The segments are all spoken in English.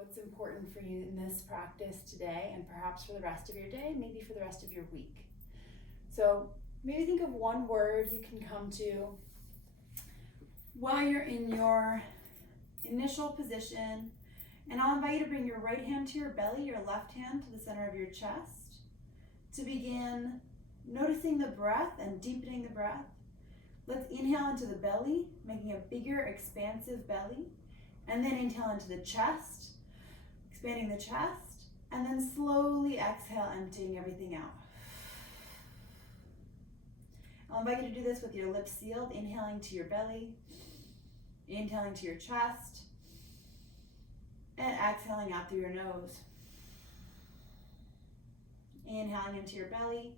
what's important for you in this practice today and perhaps for the rest of your day, maybe for the rest of your week. So maybe think of one word you can come to while you're in your initial position. And I'll invite you to bring your right hand to your belly, your left hand to the center of your chest, to begin noticing the breath and deepening the breath. Let's inhale into the belly, making a bigger, expansive belly, and then inhale into the chest, expanding the chest, and then slowly exhale, emptying everything out. I'll invite you to do this with your lips sealed, inhaling to your belly, inhaling to your chest, and exhaling out through your nose. Inhaling into your belly,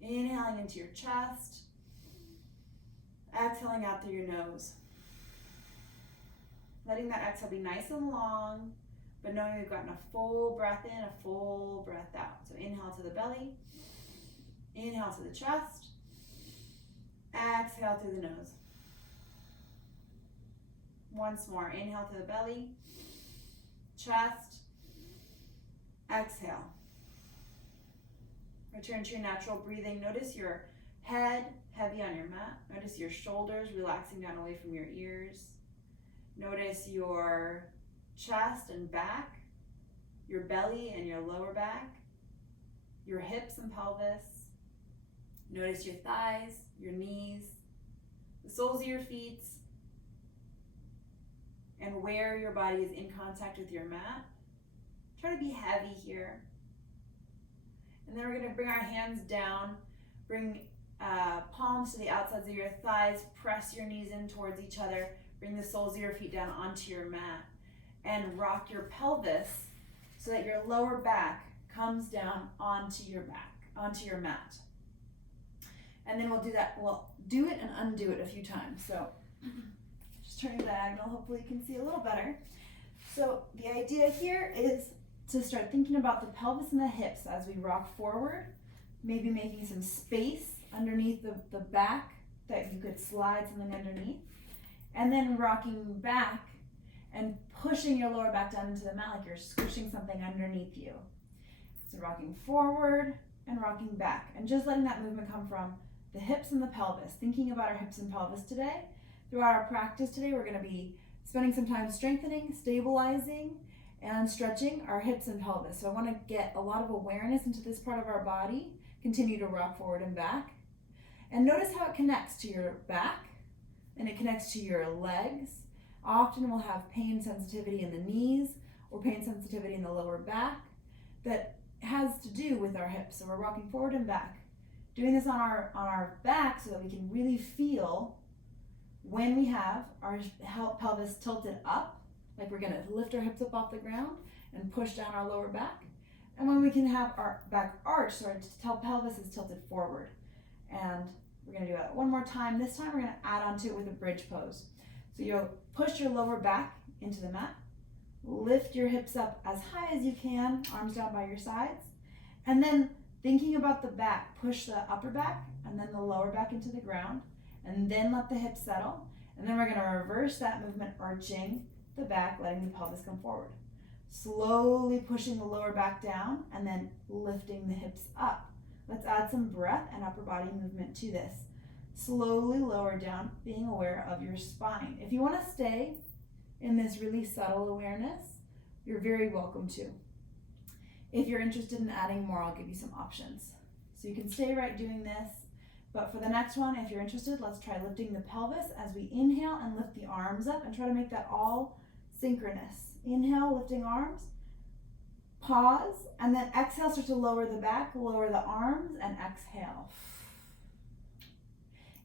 inhaling into your chest, exhaling out through your nose. Letting that exhale be nice and long, but knowing we've gotten a full breath in, a full breath out. So inhale to the belly, inhale to the chest, exhale through the nose. Once more, inhale to the belly, chest, exhale. Return to your natural breathing. Notice your head heavy on your mat. Notice your shoulders relaxing down away from your ears. Notice your chest and back, your belly and your lower back, your hips and pelvis. Notice your thighs, your knees, the soles of your feet, and where your body is in contact with your mat. Try to be heavy here. And then we're going to bring our hands down, bring palms to the outsides of your thighs, press your knees in towards each other, bring the soles of your feet down onto your mat, and rock your pelvis so that your lower back comes down onto your back, onto your mat. And then we'll do that, we'll do it and undo it a few times. So just turning diagonal, hopefully you can see a little better. So the idea here is to start thinking about the pelvis and the hips as we rock forward, maybe making some space underneath the back that you could slide something underneath, and then rocking back and pushing your lower back down into the mat like you're squishing something underneath you. So rocking forward and rocking back, and just letting that movement come from the hips and the pelvis, thinking about our hips and pelvis today. Throughout our practice today, we're going to be spending some time strengthening, stabilizing, and stretching our hips and pelvis. So I want to get a lot of awareness into this part of our body. Continue to rock forward and back. And notice how it connects to your back and it connects to your legs. Often we'll have pain sensitivity in the knees or pain sensitivity in the lower back that has to do with our hips. So we're rocking forward and back. Doing this on our back so that we can really feel when we have our pelvis tilted up, like we're going to lift our hips up off the ground and push down our lower back. And when we can have our back arch, so our pelvis is tilted forward. And we're going to do it one more time. This time we're going to add on to it with a bridge pose. So you'll push your lower back into the mat, lift your hips up as high as you can, arms down by your sides, and then thinking about the back, push the upper back and then the lower back into the ground, and then let the hips settle. And then we're going to reverse that movement, arching the back, letting the pelvis come forward. Slowly pushing the lower back down and then lifting the hips up. Let's add some breath and upper body movement to this. Slowly lower down, being aware of your spine. If you want to stay in this really subtle awareness, you're very welcome to. If you're interested in adding more, I'll give you some options. So you can stay right doing this. But for the next one, if you're interested, let's try lifting the pelvis as we inhale and lift the arms up and try to make that all synchronous. Inhale, lifting arms, pause, and then exhale, start to lower the back, lower the arms, and exhale.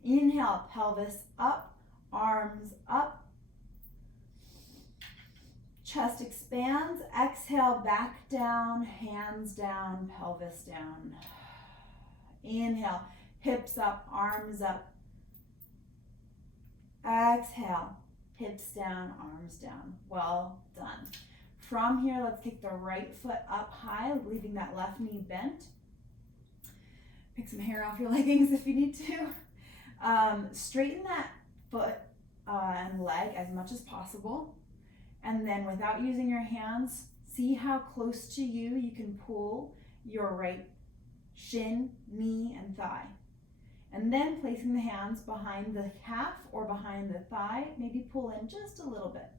Inhale, pelvis up, arms up, chest expands. Exhale, back down, hands down, pelvis down. Inhale, hips up, arms up. Exhale, hips down, arms down. Well done. From here, let's kick the right foot up high, leaving that left knee bent. Pick some hair off your leggings if you need to. Straighten that foot and leg as much as possible. And then without using your hands, see how close to you can pull your right shin, knee, and thigh. And then placing the hands behind the calf or behind the thigh, maybe pull in just a little bit.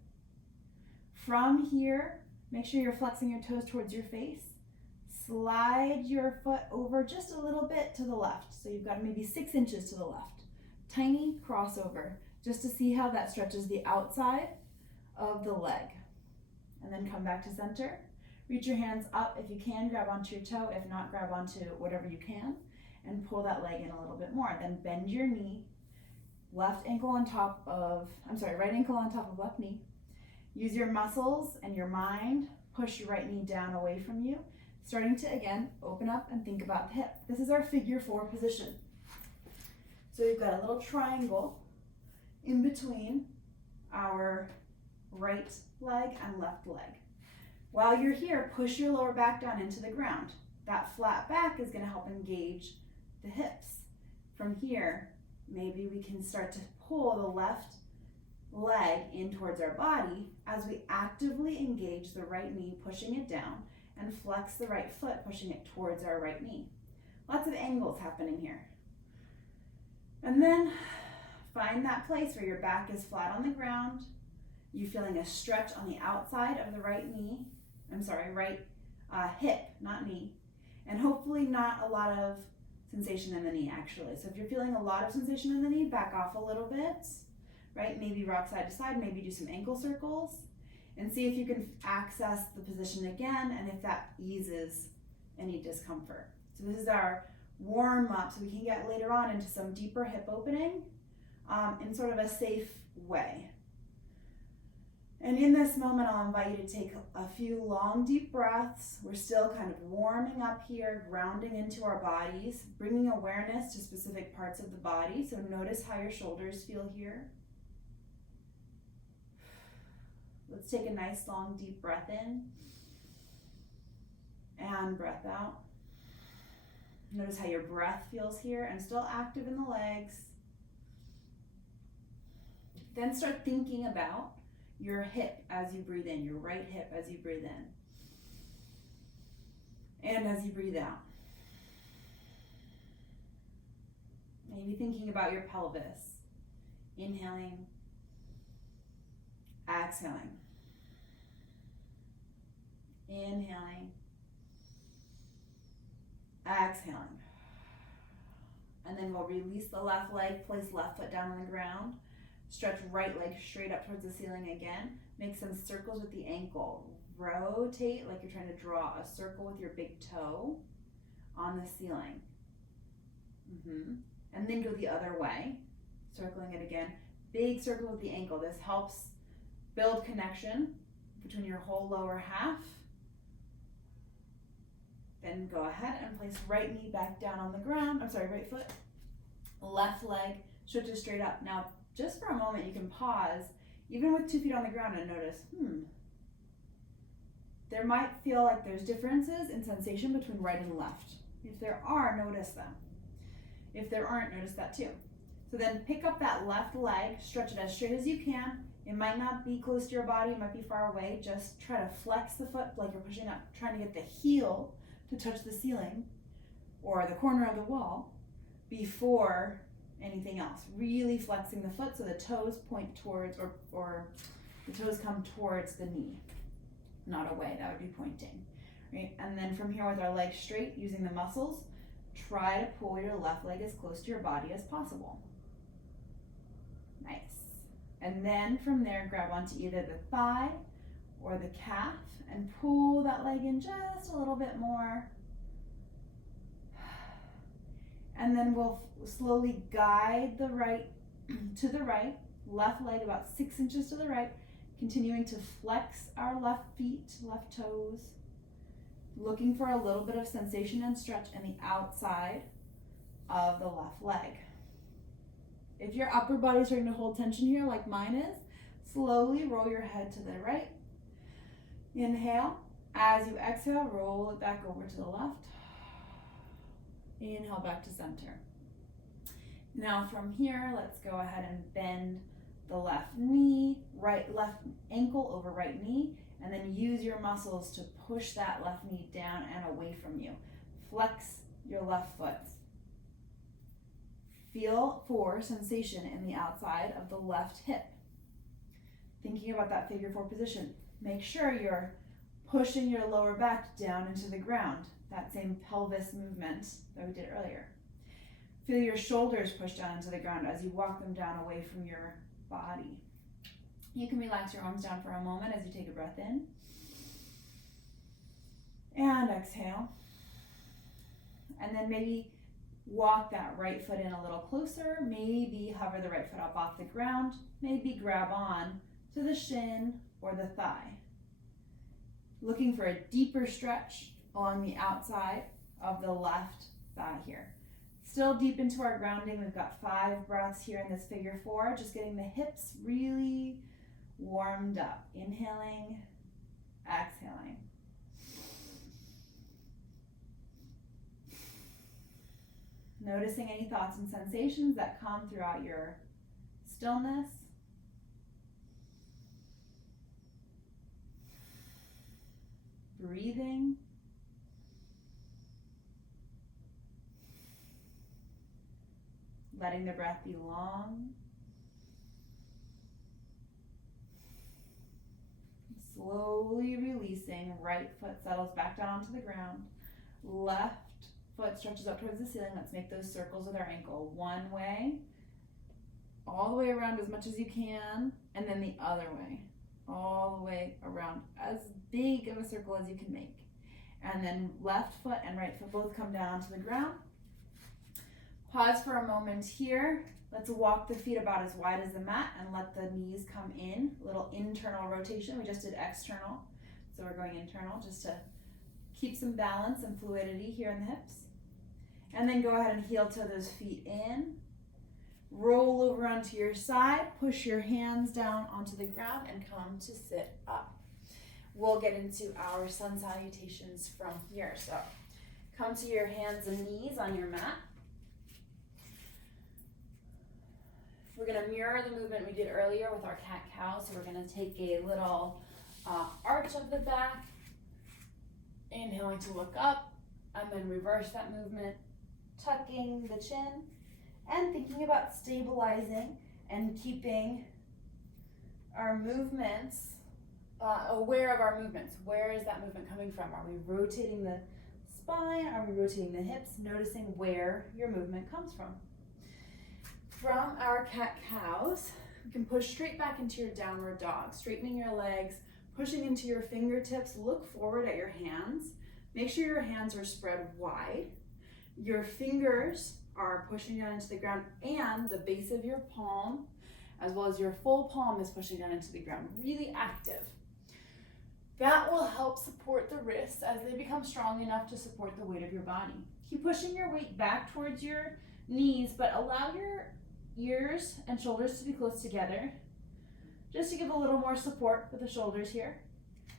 From here, make sure you're flexing your toes towards your face. Slide your foot over just a little bit to the left. So you've got maybe 6 inches to the left. Tiny crossover, just to see how that stretches the outside of the leg. And then come back to center. Reach your hands up. If you can, grab onto your toe. If not, grab onto whatever you can and pull that leg in a little bit more. Then bend your knee. Right ankle on top of left knee. Use your muscles and your mind. Push your right knee down away from you. Starting to, again, open up and think about the hip. This is our figure 4 position. So you've got a little triangle in between our right leg and left leg. While you're here, push your lower back down into the ground. That flat back is going to help engage the hips. From here, maybe we can start to pull the left leg in towards our body as we actively engage the right knee, pushing it down, and flex the right foot, pushing it towards our right knee. Lots of angles happening here. And then find that place where your back is flat on the ground. You feeling a stretch on the outside of the right hip, not knee. And hopefully not a lot of sensation in the knee, actually. So if you're feeling a lot of sensation in the knee, back off a little bit, right? Maybe rock side to side, maybe do some ankle circles, and see if you can access the position again and if that eases any discomfort. So this is our warm up, so we can get later on into some deeper hip opening in sort of a safe way. And in this moment, I'll invite you to take a few long, deep breaths. We're still kind of warming up here, grounding into our bodies, bringing awareness to specific parts of the body. So notice how your shoulders feel here. Let's take a nice, long, deep breath in and breath out. Notice how your breath feels here and still active in the legs. Then start thinking about your hip as you breathe in, your right hip as you breathe in, and as you breathe out. Maybe thinking about your pelvis. Inhaling, exhaling. Inhaling, exhaling. And then we'll release the left leg, place left foot down on the ground. Stretch right leg straight up towards the ceiling again. Make some circles with the ankle. Rotate like you're trying to draw a circle with your big toe on the ceiling. And then go the other way, circling it again. Big circle with the ankle. This helps build connection between your whole lower half. Then go ahead and place right knee back down on the ground. Right foot. Left leg stretches straight up. Now, just for a moment, you can pause, even with 2 feet on the ground, and notice, there might feel like there's differences in sensation between right and left. If there are, notice them. If there aren't, notice that too. So then pick up that left leg, stretch it as straight as you can. It might not be close to your body, it might be far away. Just try to flex the foot like you're pushing up, trying to get the heel to touch the ceiling or the corner of the wall before anything else. Really flexing the foot so the toes point towards, or the toes come towards the knee, not away. That would be pointing, right? And then from here, with our legs straight, using the muscles, try to pull your left leg as close to your body as possible. Nice. And then from there, grab onto either the thigh or the calf and pull that leg in just a little bit more. And then we'll slowly guide the right to the right, left leg about 6 inches to the right, continuing to flex our left feet, left toes, looking for a little bit of sensation and stretch in the outside of the left leg. If your upper body's starting to hold tension here, like mine is, slowly roll your head to the right. Inhale. As you exhale, roll it back over to the left. Inhale back to center. Now from here, let's go ahead and bend the left knee, left ankle over right knee, and then use your muscles to push that left knee down and away from you. Flex your left foot. Feel for sensation in the outside of the left hip. Thinking about that figure four position, make sure you're pushing your lower back down into the ground, that same pelvis movement that we did earlier. Feel your shoulders push down into the ground as you walk them down away from your body. You can relax your arms down for a moment as you take a breath in. And exhale. And then maybe walk that right foot in a little closer. Maybe hover the right foot up off the ground. Maybe grab on to the shin or the thigh. Looking for a deeper stretch along the outside of the left thigh here. Still deep into our grounding. We've got 5 breaths here in this figure four, just getting the hips really warmed up. Inhaling, exhaling. Noticing any thoughts and sensations that come throughout your stillness. Breathing. Letting the breath be long. Slowly releasing. Right foot settles back down onto the ground. Left foot stretches up towards the ceiling. Let's make those circles with our ankle. One way, all the way around as much as you can, and then the other way, all the way around, as big of a circle as you can make. And then left foot and right foot both come down to the ground. Pause for a moment here. Let's walk the feet about as wide as the mat and let the knees come in. A little internal rotation. We just did external, so we're going internal just to keep some balance and fluidity here in the hips. And then go ahead and heel toe those feet in. Roll over onto your side. Push your hands down onto the ground and come to sit up. We'll get into our sun salutations from here. So come to your hands and knees on your mat. We're going to mirror the movement we did earlier with our cat-cow. So we're going to take a little arch of the back. Inhaling to look up, and then reverse that movement, tucking the chin, and thinking about stabilizing and keeping our movements aware of our movements. Where is that movement coming from? Are we rotating the spine? Are we rotating the hips? Noticing where your movement comes from. From our cat-cows, you can push straight back into your downward dog, straightening your legs, pushing into your fingertips. Look forward at your hands. Make sure your hands are spread wide. Your fingers are pushing down into the ground, and the base of your palm, as well as your full palm, is pushing down into the ground. Really active. That will help support the wrists as they become strong enough to support the weight of your body. Keep pushing your weight back towards your knees, but allow your ears and shoulders to be close together, just to give a little more support with the shoulders here.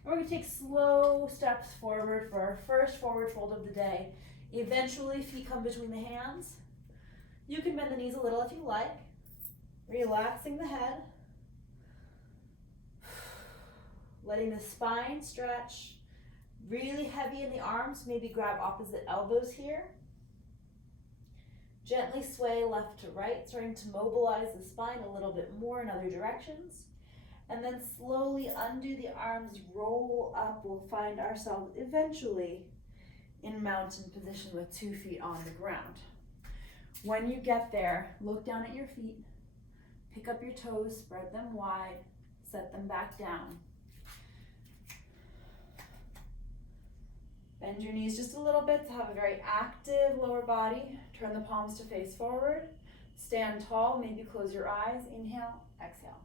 And we're going to take slow steps forward for our first forward fold of the day. Eventually, feet come between the hands. You can bend the knees a little if you like. Relaxing the head. Letting the spine stretch. Really heavy in the arms. Maybe grab opposite elbows here. Gently sway left to right, starting to mobilize the spine a little bit more in other directions. And then slowly undo the arms, roll up. We'll find ourselves eventually in mountain position with 2 feet on the ground. When you get there, look down at your feet, pick up your toes, spread them wide, set them back down. Bend your knees just a little bit to have a very active lower body. Turn the palms to face forward. Stand tall, maybe close your eyes. Inhale, exhale.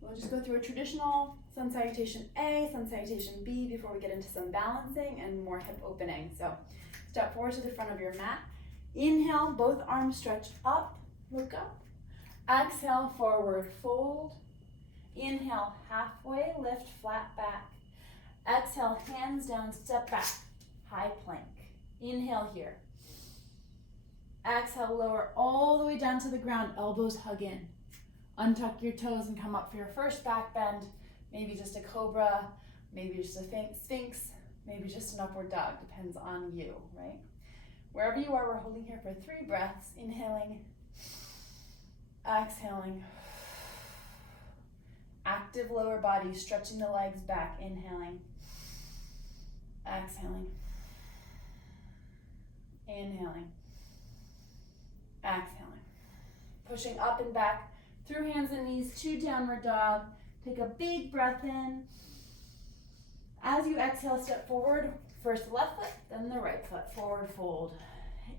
We'll just go through a traditional sun salutation A, sun salutation B before we get into some balancing and more hip opening. So step forward to the front of your mat. Inhale, both arms stretch up, look up. Exhale, forward fold. Inhale, halfway lift, flat back. Exhale, hands down, step back, high plank. Inhale here. Exhale, lower all the way down to the ground, elbows hug in. Untuck your toes and come up for your first back bend. Maybe just a cobra, maybe just a sphinx, maybe just an upward dog, depends on you, right? Wherever you are, we're holding here for 3 breaths. Inhaling, exhaling. Active lower body, stretching the legs back. Inhaling, exhaling, inhaling, exhaling. Pushing up and back through hands and knees to downward dog. Take a big breath in. As you exhale, step forward. First the left foot, then the right foot. Forward fold.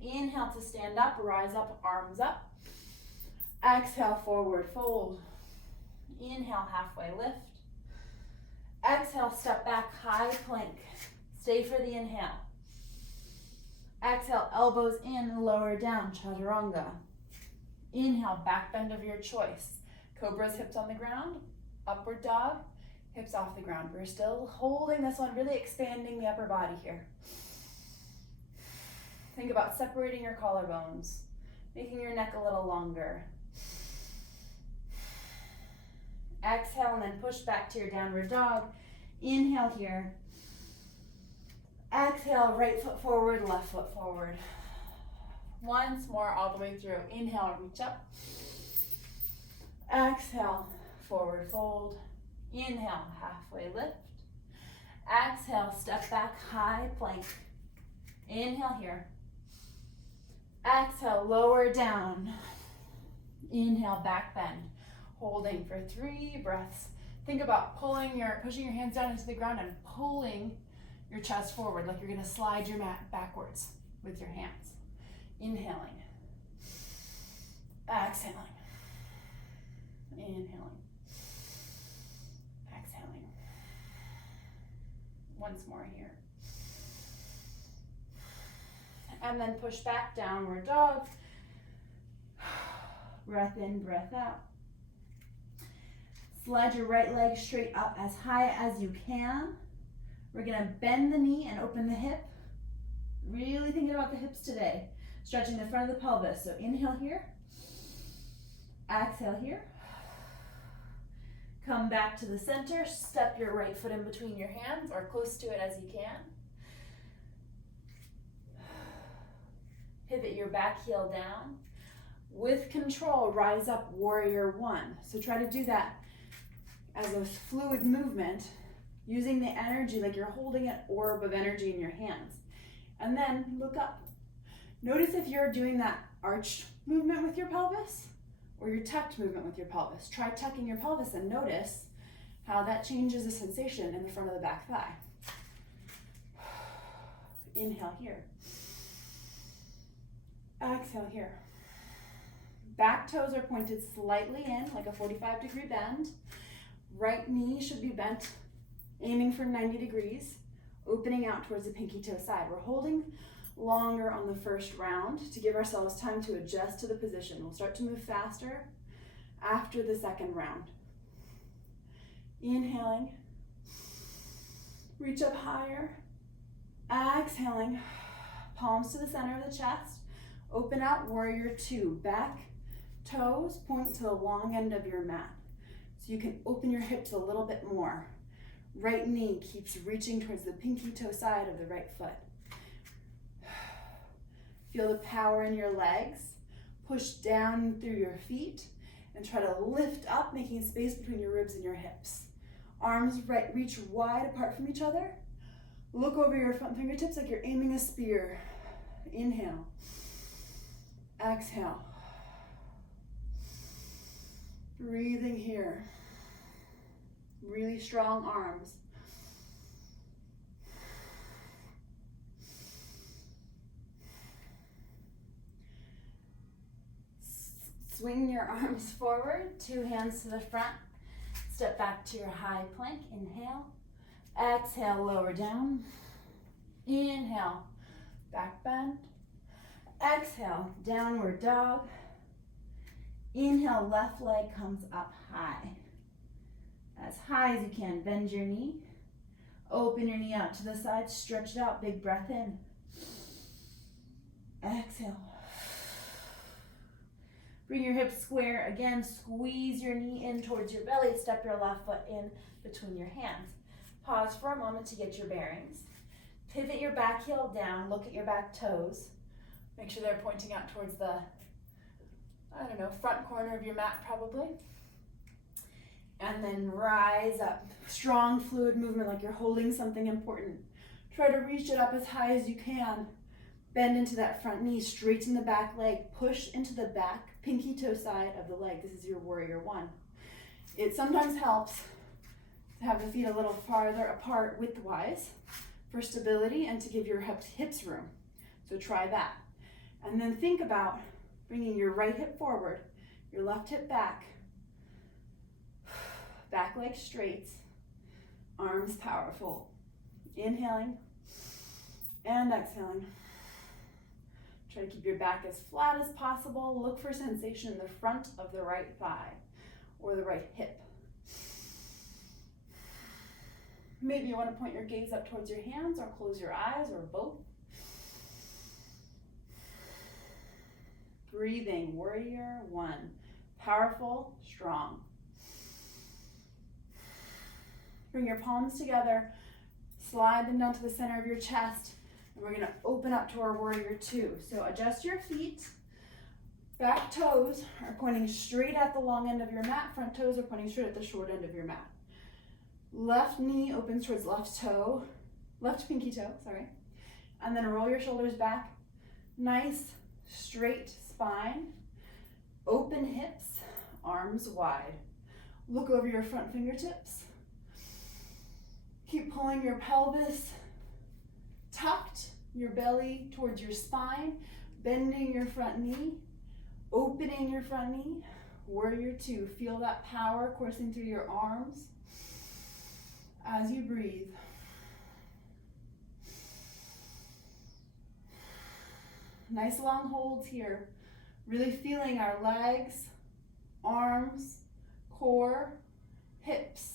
Inhale to stand up, rise up, arms up. Exhale, forward fold. Inhale, halfway lift. Exhale, step back, high plank. Stay for the inhale. Exhale, elbows in, lower down, chaturanga. Inhale, back bend of your choice. Cobra's hips on the ground, upward dog, hips off the ground. We're still holding this one, really expanding the upper body here. Think about separating your collarbones, making your neck a little longer. Exhale and then push back to your downward dog. Inhale here. Exhale, right foot forward, left foot forward. Once more, all the way through. Inhale, reach up. Exhale, forward fold. Inhale, halfway lift. Exhale, step back, high plank. Inhale here. Exhale, lower down. Inhale, back bend. Holding for 3 breaths. Think about pushing your hands down into the ground and pulling your chest forward like you're going to slide your mat backwards with your hands. Inhaling. Exhaling. Inhaling. Exhaling. Once more here. And then push back, downward dog. Breath in, breath out. Slide your right leg straight up as high as you can. We're gonna bend the knee and open the hip. Really thinking about the hips today. Stretching the front of the pelvis. So inhale here. Exhale here. Come back to the center. Step your right foot in between your hands or close to it as you can. Pivot your back heel down. With control, rise up, warrior 1. So try to do that as a fluid movement, using the energy like you're holding an orb of energy in your hands. And then look up. Notice if you're doing that arched movement with your pelvis or your tucked movement with your pelvis. Try tucking your pelvis and notice how that changes the sensation in the front of the back thigh. Inhale here. Exhale here. Back toes are pointed slightly in, like a 45-degree bend. Right knee should be bent, aiming for 90 degrees, opening out towards the pinky toe side. We're holding longer on the first round to give ourselves time to adjust to the position. We'll start to move faster after the second round. Inhaling, reach up higher. Exhaling, palms to the center of the chest. Open out, warrior 2. Back toes point to the long end of your mat. So you can open your hips a little bit more. Right knee keeps reaching towards the pinky toe side of the right foot. Feel the power in your legs. Push down through your feet and try to lift up, making space between your ribs and your hips. Arms reach wide apart from each other. Look over your front fingertips like you're aiming a spear. Inhale. Exhale. Breathing here. Really strong arms. Swing your arms forward, 2 hands to the front. Step back to your high plank. Inhale. Exhale, lower down. Inhale, back bend. Exhale, downward dog. Inhale, left leg comes up high. As high as you can, bend your knee. Open your knee out to the side, stretch it out, big breath in. Exhale. Bring your hips square. Again, squeeze your knee in towards your belly. Step your left foot in between your hands. Pause for a moment to get your bearings. Pivot your back heel down. Look at your back toes. Make sure they're pointing out towards the, front corner of your mat probably. And then rise up. Strong fluid movement like you're holding something important. Try to reach it up as high as you can. Bend into that front knee, straighten the back leg, push into the back pinky toe side of the leg. This is your warrior one. It sometimes helps to have the feet a little farther apart widthwise for stability and to give your hips room. So try that. And then think about bringing your right hip forward, your left hip back, back leg straight, arms powerful. Inhaling and exhaling. Try to keep your back as flat as possible. Look for sensation in the front of the right thigh or the right hip. Maybe you want to point your gaze up towards your hands or close your eyes or both. Breathing, warrior one. Powerful, strong. Bring your palms together. Slide them down to the center of your chest. And we're going to open up to our warrior two. So adjust your feet. Back toes are pointing straight at the long end of your mat. Front toes are pointing straight at the short end of your mat. Left knee opens towards left pinky toe, sorry. And then roll your shoulders back. Nice, straight spine. Open hips, arms wide. Look over your front fingertips. Keep pulling your pelvis tucked, your belly towards your spine, bending your front knee, opening your front knee. Warrior two, feel that power coursing through your arms as you breathe. Nice long holds here. Really feeling our legs, arms, core, hips.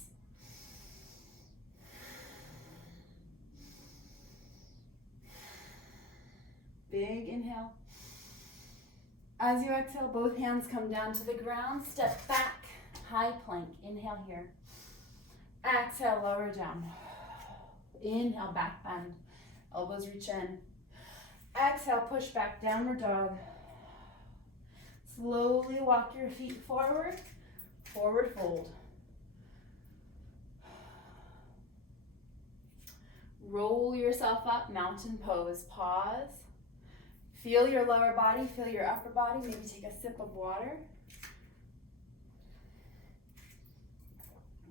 Big inhale. As you exhale, both hands come down to the ground. Step back, high plank. Inhale here. Exhale, lower down. Inhale, back bend. Elbows reach in. Exhale, push back, downward dog. Slowly walk your feet forward. Forward fold. Roll yourself up, mountain pose. Pause. Feel your lower body, feel your upper body. Maybe take a sip of water.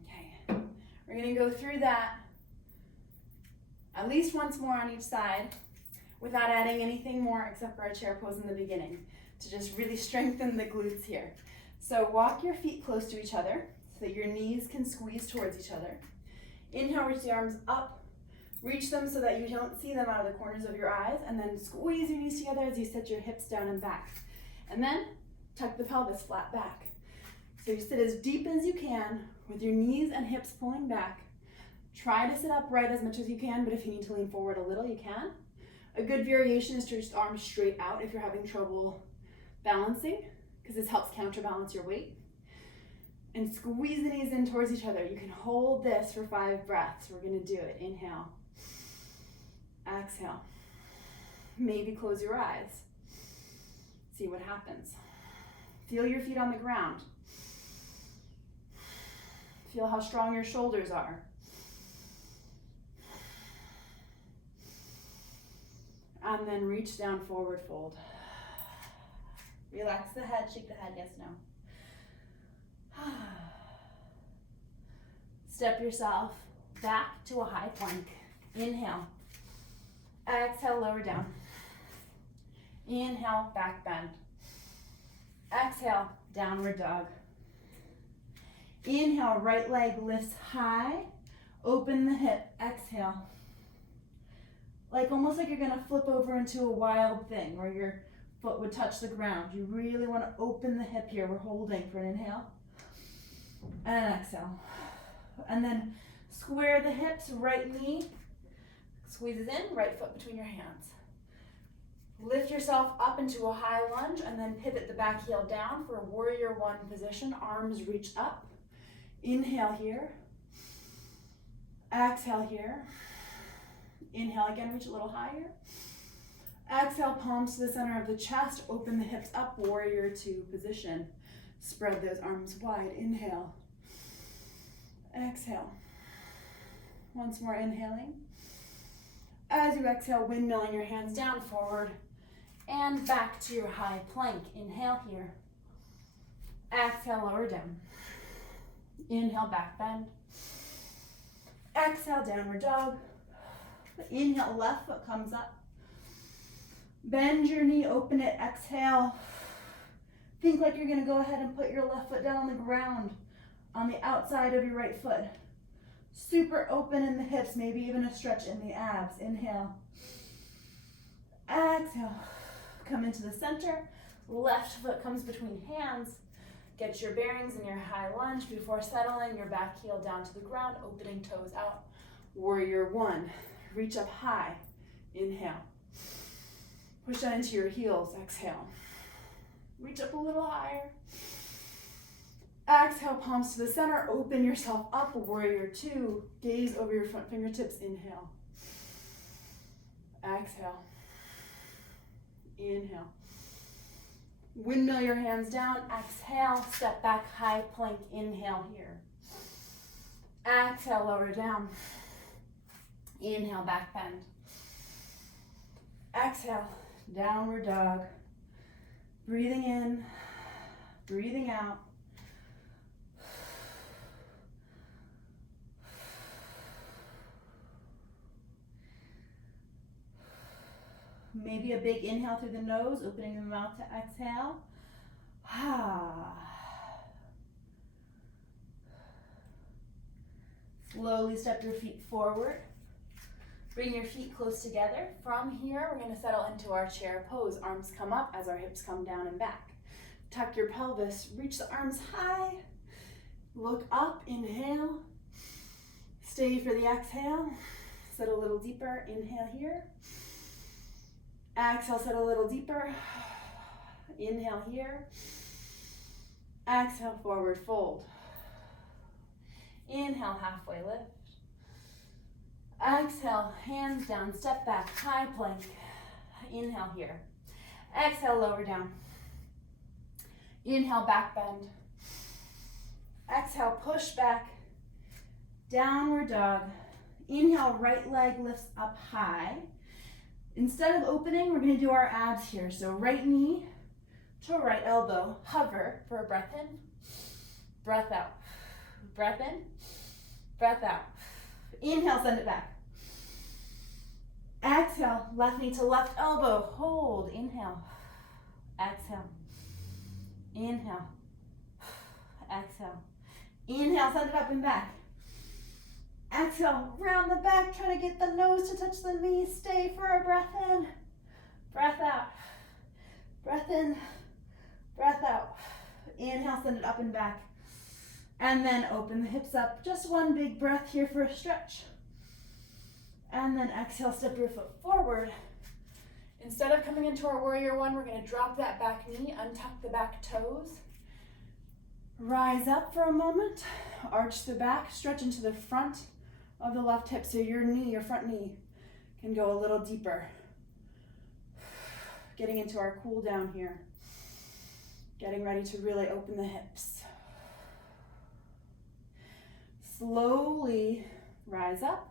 Okay, we're gonna go through that at least once more on each side without adding anything more except for a chair pose in the beginning to just really strengthen the glutes here. So walk your feet close to each other so that your knees can squeeze towards each other. Inhale, reach the arms up. Reach them so that you don't see them out of the corners of your eyes, and then squeeze your knees together as you set your hips down and back. And then tuck the pelvis flat back. So you sit as deep as you can with your knees and hips pulling back. Try to sit upright as much as you can, but if you need to lean forward a little, you can. A good variation is to just arms straight out if you're having trouble balancing, because this helps counterbalance your weight. And squeeze the knees in towards each other. You can hold this for 5 breaths. We're gonna do it. Inhale. Exhale. Maybe close your eyes. See what happens. Feel your feet on the ground. Feel how strong your shoulders are. And then reach down, forward fold. Relax the head, shake the head, yes, no. Step yourself back to a high plank. Inhale. Exhale, lower down. Inhale, back bend. Exhale, downward dog. Inhale, right leg lifts high. Open the hip. Exhale. Almost like you're gonna flip over into a wild thing where your foot would touch the ground. You really wanna open the hip here. We're holding for an inhale. And an exhale. And then square the hips, right knee squeezes in, right foot between your hands. Lift yourself up into a high lunge and then pivot the back heel down for a warrior one position. Arms reach up. Inhale here. Exhale here. Inhale again, reach a little higher. Exhale, palms to the center of the chest. Open the hips up, warrior two position. Spread those arms wide. Inhale. Exhale. Once more, inhaling. As you exhale, windmilling your hands down, forward, and back to your high plank. Inhale here. Exhale, lower down. Inhale, back bend. Exhale, downward dog. Inhale, left foot comes up. Bend your knee, open it, exhale. Think like you're gonna go ahead and put your left foot down on the ground on the outside of your right foot. Super open in the hips, maybe even a stretch in the abs. Inhale. Exhale. Come into the center. Left foot comes between hands. Get your bearings in your high lunge before settling your back heel down to the ground, opening toes out. Warrior one. Reach up high. Inhale. Push down into your heels. Exhale. Reach up a little higher. Exhale, palms to the center. Open yourself up. Warrior two. Gaze over your front fingertips. Inhale. Exhale. Inhale. Windmill your hands down. Exhale. Step back, high plank. Inhale here. Exhale, lower down. Inhale, back bend. Exhale, downward dog. Breathing in, breathing out. Maybe a big inhale through the nose, opening the mouth to exhale. Slowly step your feet forward. Bring your feet close together. From here, we're going to settle into our chair pose. Arms come up as our hips come down and back. Tuck your pelvis. Reach the arms high. Look up. Inhale. Stay for the exhale. Sit a little deeper. Inhale here. Exhale, sit a little deeper. Inhale here. Exhale, forward fold. Inhale, halfway lift. Exhale, hands down, step back, high plank. Inhale here. Exhale, lower down. Inhale, back bend. Exhale, push back. Downward dog. Inhale, right leg lifts up high. Instead of opening, we're going to do our abs here. So right knee to right elbow. Hover for a breath in, breath out. Breath in, breath out. Inhale, send it back. Exhale, left knee to left elbow. Hold, inhale. Exhale. Inhale. Exhale. Inhale, send it up and back. Exhale, round the back, try to get the nose to touch the knee. Stay for a breath in, breath out. Breath in, breath out. Inhale, send it up and back. And then open the hips up. Just one big breath here for a stretch. And then exhale, step your foot forward. Instead of coming into our warrior one, we're going to drop that back knee, untuck the back toes. Rise up for a moment. Arch the back, stretch into the front of the left hip so your knee, your front knee, can go a little deeper. Getting into our cool down here. Getting ready to really open the hips. Slowly rise up.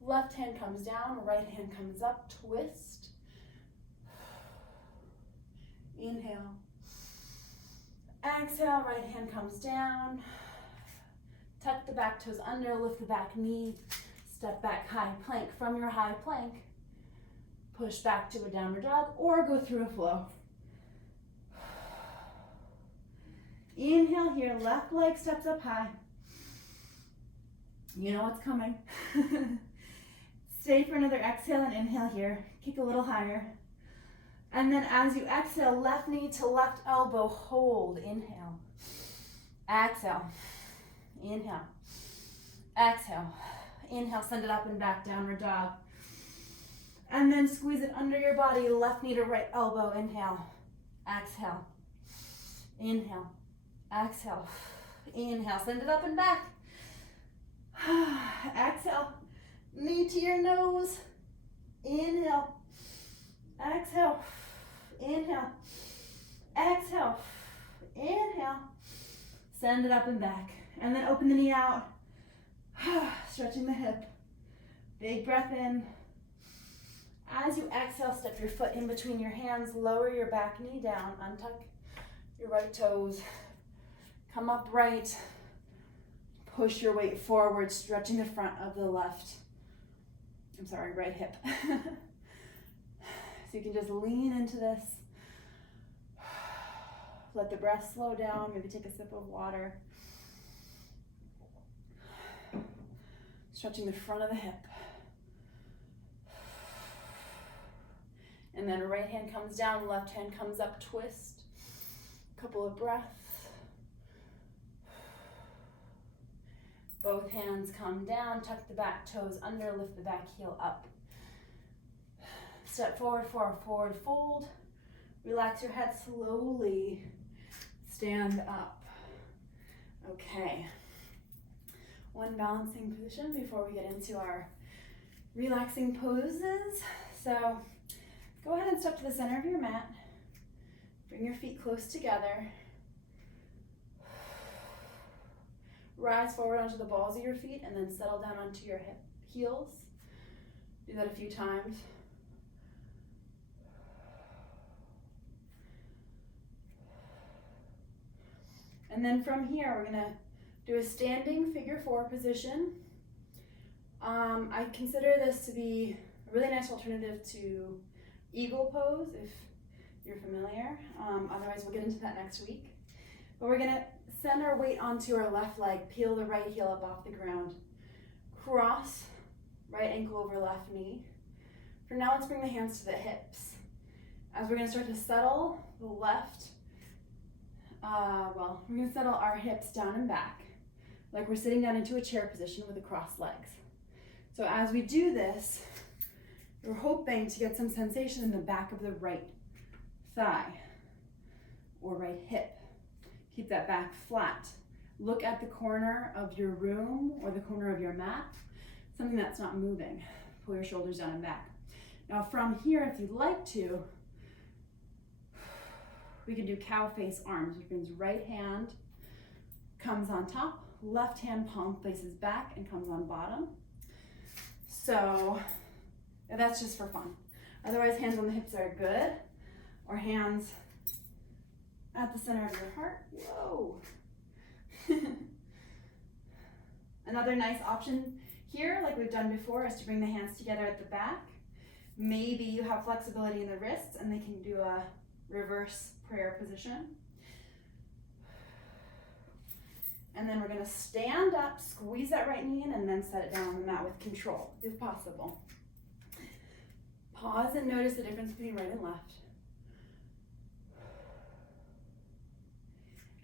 Left hand comes down, right hand comes up, twist. Inhale. Exhale, right hand comes down. Tuck the back toes under, lift the back knee. Step back, high plank. From your high plank, push back to a downward dog or go through a flow. Inhale here, left leg steps up high. You know what's coming. Stay for another exhale and inhale here. Kick a little higher. And then as you exhale, left knee to left elbow, hold. Inhale. Exhale.. Exhale. Inhale, send it up and back, downward dog. And then squeeze it under your body, left knee to right elbow. Inhale, exhale, inhale, exhale, inhale. Send it up and back. Exhale, knee to your nose. Inhale, exhale, inhale, exhale, inhale. Send it up and back. And then open the knee out. Stretching the hip. Big breath in. As you exhale, step your foot in between your hands. Lower your back knee down. Untuck your right toes. Come upright. Push your weight forward, stretching the front of the right hip. So you can just lean into this. Let the breath slow down. Maybe take a sip of water. Stretching the front of the hip. And then right hand comes down, left hand comes up, twist. Couple of breaths. Both hands come down, tuck the back toes under, lift the back heel up. Step forward, forward, forward, fold. Relax your head slowly. Stand up. Okay. One balancing position before we get into our relaxing poses. So go ahead and step to the center of your mat. Bring your feet close together. Rise forward onto the balls of your feet and then settle down onto your heels. Do that a few times. And then from here, we're gonna do a standing figure 4 position. I consider this to be a really nice alternative to eagle pose if you're familiar. Otherwise, we'll get into that next week. But we're gonna send our weight onto our left leg, peel the right heel up off the ground. Cross right ankle over left knee. For now, let's bring the hands to the hips. As we're gonna start to settle the left, we're gonna settle our hips down and back, like we're sitting down into a chair position with the crossed legs. So as we do this, we're hoping to get some sensation in the back of the right thigh or right hip. Keep that back flat. Look at the corner of your room or the corner of your mat, something that's not moving. Pull your shoulders down and back. Now from here, if you'd like to, we can do cow face arms, which means right hand comes on top, left hand palm faces back and comes on bottom. So that's just for fun. Otherwise, hands on the hips are good, or hands at the center of your heart. Whoa. Another nice option here, like we've done before, is to bring the hands together at the back. Maybe you have flexibility in the wrists and they can do a reverse prayer position. And then we're gonna stand up, squeeze that right knee in, and then set it down on the mat with control, if possible. Pause and notice the difference between right and left.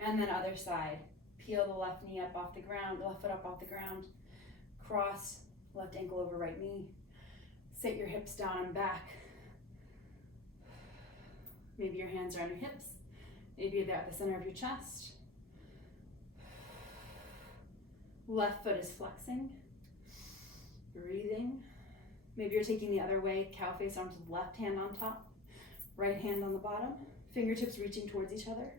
And then other side. Peel the left knee up off the ground, left foot up off the ground. Cross left ankle over right knee. Sit your hips down and back. Maybe your hands are on your hips. Maybe they're at the center of your chest. Left foot is flexing. Breathing. Maybe you're taking the other way, cow face arms with left hand on top, right hand on the bottom, fingertips reaching towards each other.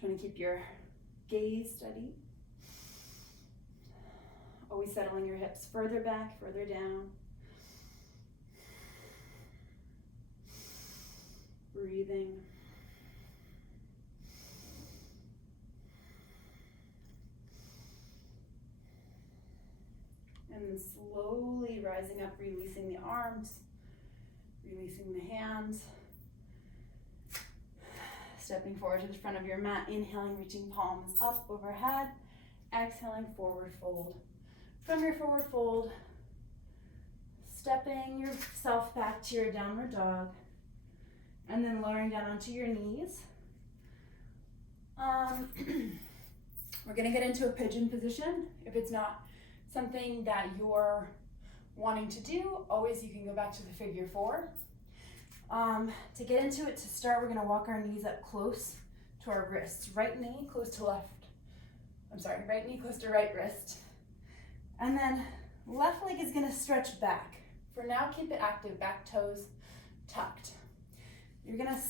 Trying to keep your gaze steady. Always settling your hips further back, further down. Breathing. And then slowly rising up, releasing the arms, releasing the hands. Stepping forward to the front of your mat, inhaling, reaching palms up overhead. Exhaling, forward fold. From your forward fold, stepping yourself back to your downward dog, and then lowering down onto your knees. We're gonna get into a pigeon position. If it's not something that you're wanting to do, always you can go back to the figure four. To get into it, to start, we're gonna walk our knees up close to our wrists. Right knee close to right knee close to right wrist. And then left leg is gonna stretch back. For now, keep it active, back toes tucked. You're gonna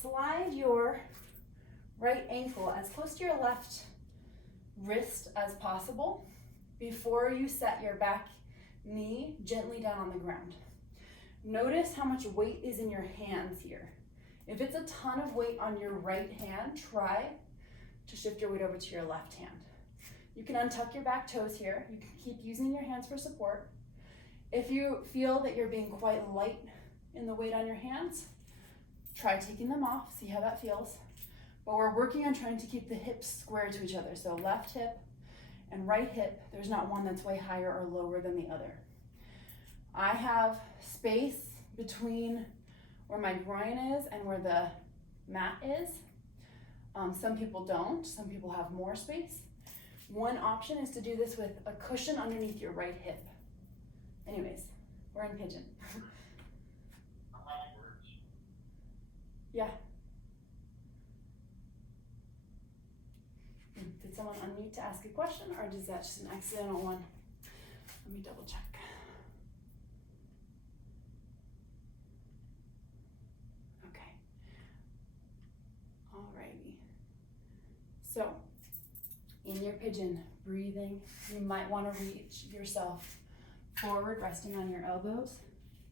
slide your right ankle as close to your left wrist as possible before you set your back knee gently down on the ground. Notice how much weight is in your hands here. If it's a ton of weight on your right hand, try to shift your weight over to your left hand. You can untuck your back toes here. You can keep using your hands for support. If you feel that you're being quite light in the weight on your hands, try taking them off, see how that feels. But we're working on trying to keep the hips square to each other. So left hip and right hip, there's not one that's way higher or lower than the other. I have space between where my groin is and where the mat is. Some people don't. Some people have more space. One option is to do this with a cushion underneath your right hip. Anyways, we're in pigeon. Yeah. Did someone unmute to ask a question, or is that just an accidental one? Let me double check. Okay. Alrighty. So, in your pigeon, breathing, you might want to reach yourself forward, resting on your elbows,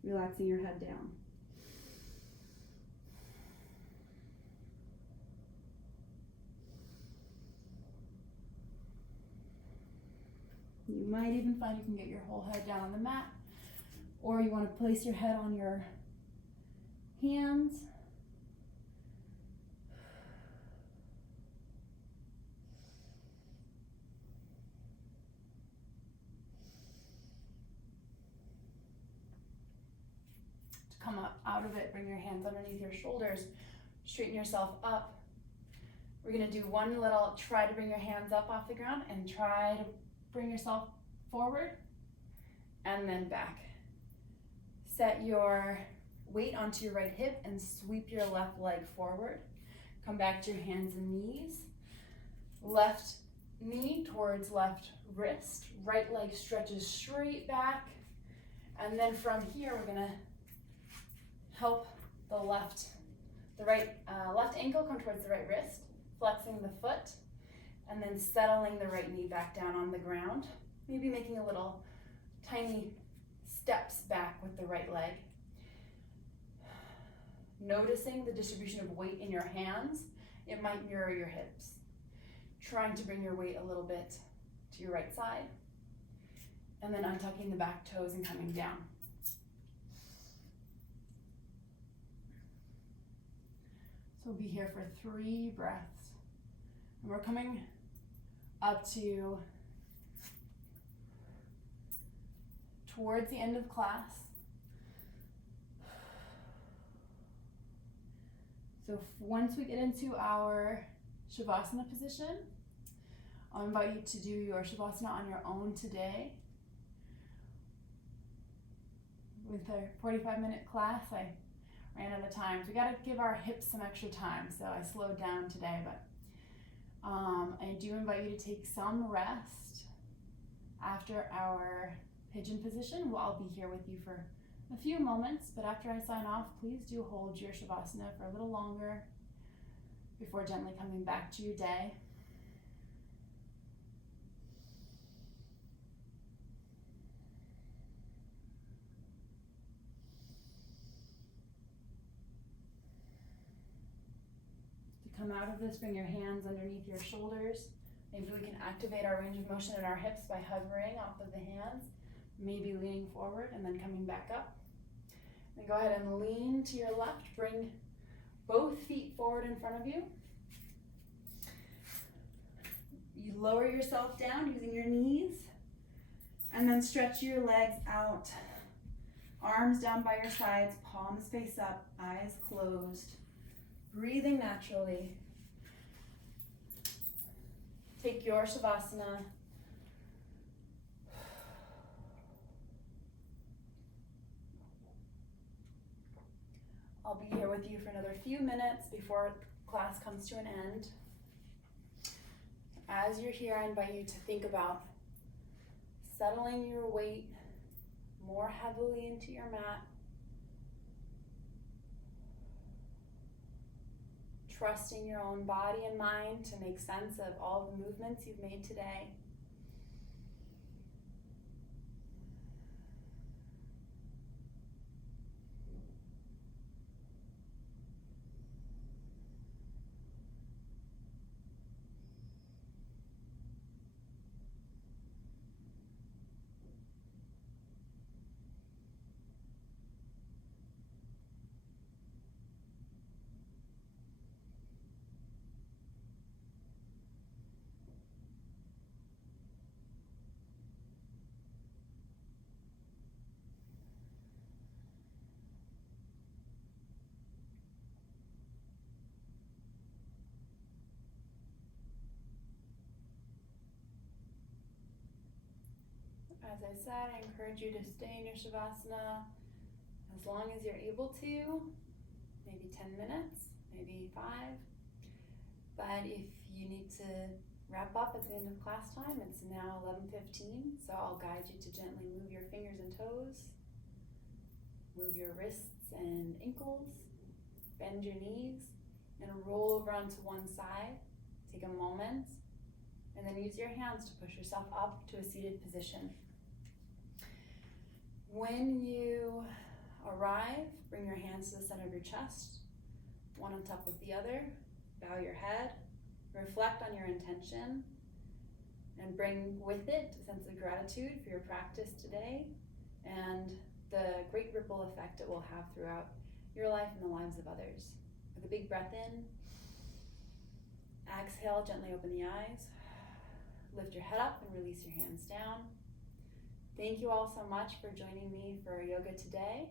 relaxing your head down. You might even find you can get your whole head down on the mat, or you want to place your head on your hands. To come up out of it, bring your hands underneath your shoulders, straighten yourself up. We're going to do one little try to bring your hands up off the ground and try to bring yourself forward and then back. Set your weight onto your right hip and sweep your left leg forward. Come back to your hands and knees. Left knee towards left wrist. Right leg stretches straight back. And then from here, we're gonna help the left ankle come towards the right wrist, flexing the foot, and then settling the right knee back down on the ground. Maybe making a little tiny steps back with the right leg. Noticing the distribution of weight in your hands, it might mirror your hips. Trying to bring your weight a little bit to your right side, and then untucking the back toes and coming down. So we'll be here for 3 breaths. And we're coming up to towards the end of class. So once we get into our Shavasana position, I'll invite you to do your Shavasana on your own today. With our 45-minute class, I ran out of time. So we got to give our hips some extra time, so I slowed down today, but I do invite you to take some rest after our pigeon position. Well, I'll be here with you for a few moments, but after I sign off, please do hold your Shavasana for a little longer before gently coming back to your day. To come out of this, bring your hands underneath your shoulders. Maybe we can activate our range of motion in our hips by hovering off of the hands, maybe leaning forward and then coming back up. Then go ahead and lean to your left. Bring both feet forward in front of you. You lower yourself down using your knees, and then stretch your legs out. Arms down by your sides, palms face up, eyes closed. Breathing naturally. Take your Shavasana. here with you for another few minutes before class comes to an end. As you're here, I invite you to think about settling your weight more heavily into your mat. Trusting your own body and mind to make sense of all the movements you've made today. As I said, I encourage you to stay in your Shavasana as long as you're able to, maybe 10 minutes, maybe 5. But if you need to wrap up at the end of class time, it's now 11:15, so I'll guide you to gently move your fingers and toes, move your wrists and ankles, bend your knees, and roll over onto one side. Take a moment, and then use your hands to push yourself up to a seated position. When you arrive, bring your hands to the center of your chest, one on top of the other. Bow your head, reflect on your intention, and bring with it a sense of gratitude for your practice today and the great ripple effect it will have throughout your life and the lives of others. With a big breath in, exhale, gently open the eyes, lift your head up and release your hands down. Thank you all so much for joining me for yoga today.